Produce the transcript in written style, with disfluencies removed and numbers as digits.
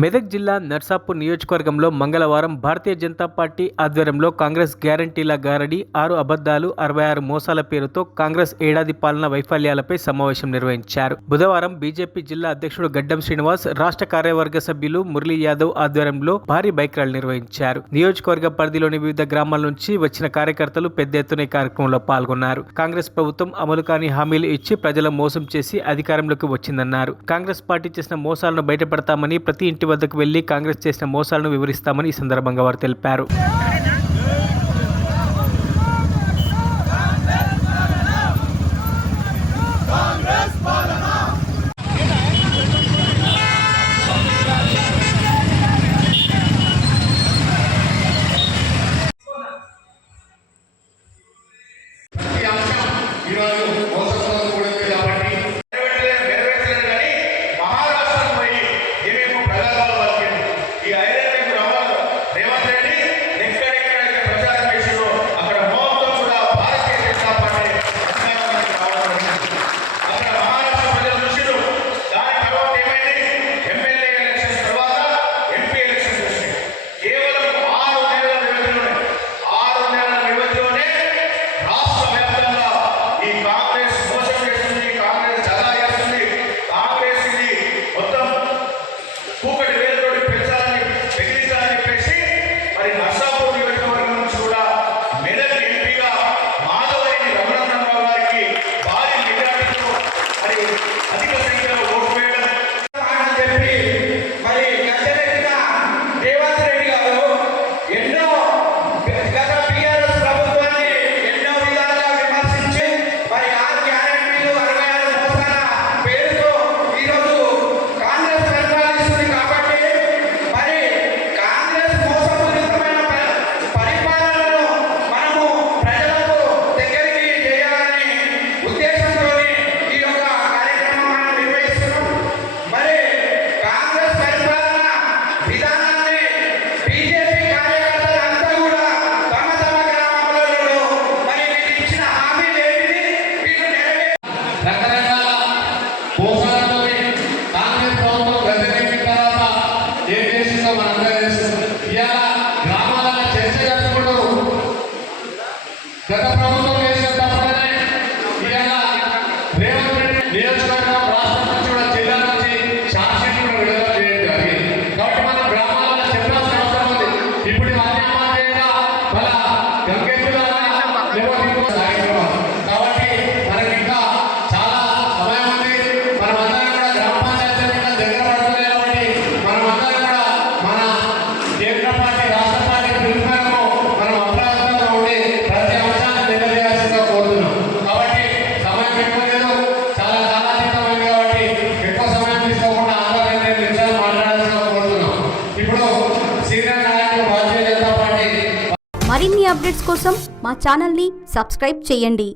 మెదక్ జిల్లా నర్సాపూర్ నియోజకవర్గంలో మంగళవారం భారతీయ జనతా పార్టీ ఆధ్వర్యంలో కాంగ్రెస్ గ్యారంటీల గారడి 6 అబద్ధాలు 66 మోసాల పేరుతో కాంగ్రెస్ ఏడాది పాలన వైఫల్యాలపై సమావేశం నిర్వహించారు. బుధవారం బీజేపీ జిల్లా అధ్యక్షుడు గడ్డం శ్రీనివాస్, రాష్ట్ర కార్యవర్గ సభ్యులు మురళీ యాదవ్ ఆధ్వర్యంలో భారీ బైక్ ర్యాలీ నిర్వహించారు. నియోజకవర్గ పరిధిలోని వివిధ గ్రామాల నుంచి వచ్చిన కార్యకర్తలు పెద్ద ఎత్తున ఈ కార్యక్రమంలో పాల్గొన్నారు. కాంగ్రెస్ ప్రభుత్వం అమలు కాని హామీలు ఇచ్చి ప్రజల మోసం చేసి అధికారంలోకి వచ్చిందన్నారు. కాంగ్రెస్ పార్టీ చేసిన మోసాలను బయటపడతామని, ప్రతి ఇంటి వద్దకు వెళ్లి కాంగ్రెస్ చేసిన మోసాలను వివరిస్తామని ఈ సందర్భంగా వారు తెలిపారు. గత ప్రభుత్వం చేసిన తప్పనే ఇవాళ రేవంత్ రెడ్డి నియోజకవర్గం రాష్ట్రం నుంచి కూడా జిల్లా నుంచి ఛార్జ్షీట్ కూడా విడుదల చేయడం జరిగింది. కాబట్టి మనం గ్రామాలలో చెప్పాల్సిన అవసరం ఉంది. ఇప్పుడు వాద్యమానంగా మన గంగెత్తుల కాబట్టి మనకి ఇంకా చాలా సమయం ఉంది. మనమందరం కూడా గ్రామ పంచాయతీ దగ్గర పడుతుంది కాబట్టి మనమందరం కూడా మన కేంద్ర పార్టీ రాష్ట్ర పార్టీ పిలుపులకు మనం అప్రమత్తంగా ఉండి ప్రతి అంశాన్ని నిలదీయాల్సిందిగా కోరుతున్నాం. కాబట్టి సమయం ఎక్కువ లేదు, చాలా కాలాతీతమైంది కాబట్టి ఎక్కువ సమయం తీసుకోకుండా అందరూ 2 నిమిషాలు మాట్లాడాల్సిందిగా కోరుతున్నాం. ఇప్పుడు సీనియర్ నాయకులు భారతీయ జనతా పార్టీ మరిన్ని అప్డేట్స్ కోసం మా ఛానల్ని సబ్స్క్రైబ్ చేయండి.